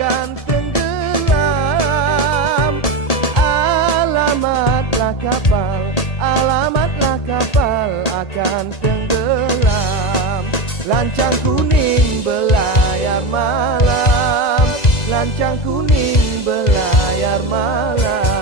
akan tenggelam. Alamatlah kapal akan tenggelam. Lancang kuning belayar malam, lancang kuning belayar malam.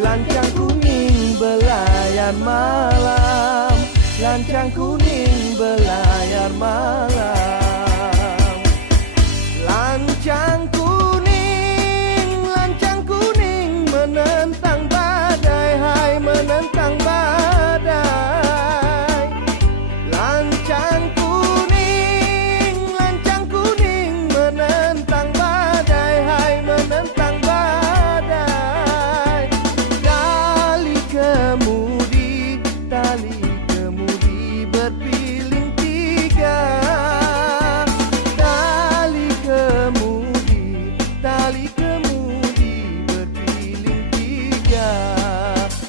Lancang kuning belayar malam, lancang kuning belayar malam. Lancang kuning menentang badai, hai menentang badai. Lancang kuning menentang badai, hai menentang badai. Tali kemudi berpiling tiga. Tali kemudi berpiling tiga.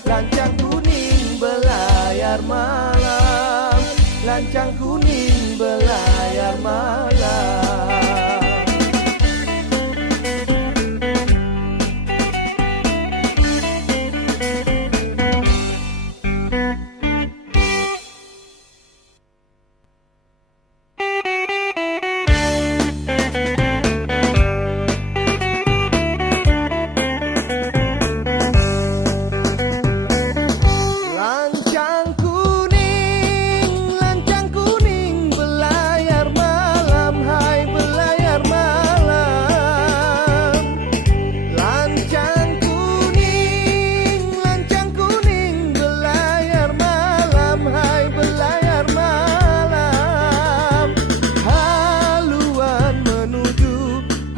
Lancang kuning belayar malam, lancang kuning belayar malam.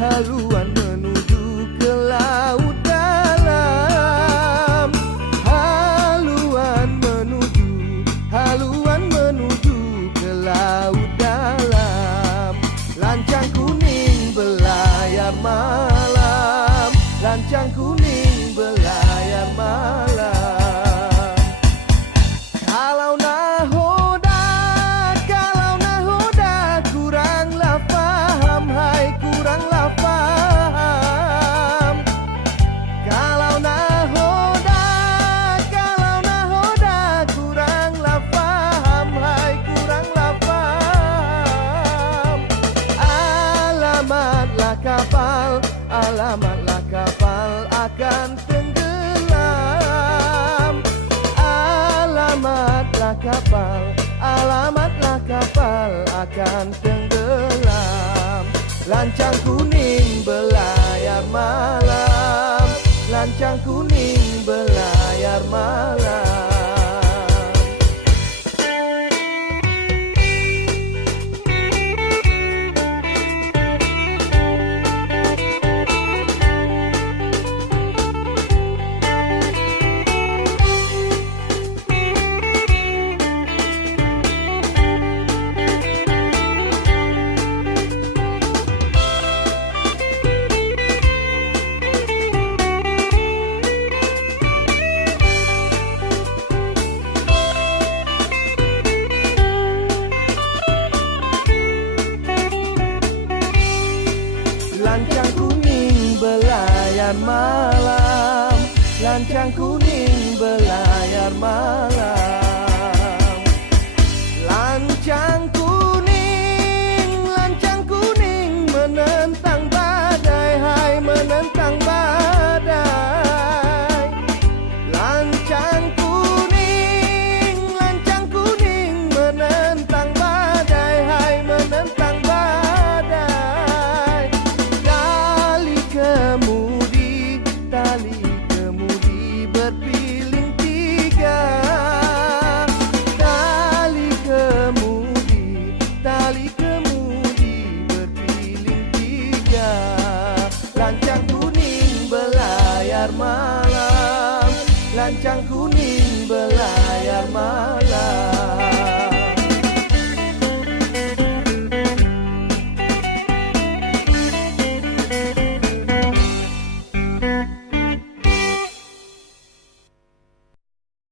Haluan menuju ke laut dalam. Haluan menuju ke laut dalam. Lancang kuning belayar malam, lancang kuning belayar malam. Kalau nahoda kuranglah faham, hai kuranglah faham. Kalau nahoda kuranglah faham, hai kuranglah faham. Alamatlah kapal akan tenggelam. Alamatlah kapal akan tenggelam. Lancang kuning belayar malam, lancang kuning belayar malam. Lancang kuning belayar malam, lancang kuning belayar malam. Lancang kuning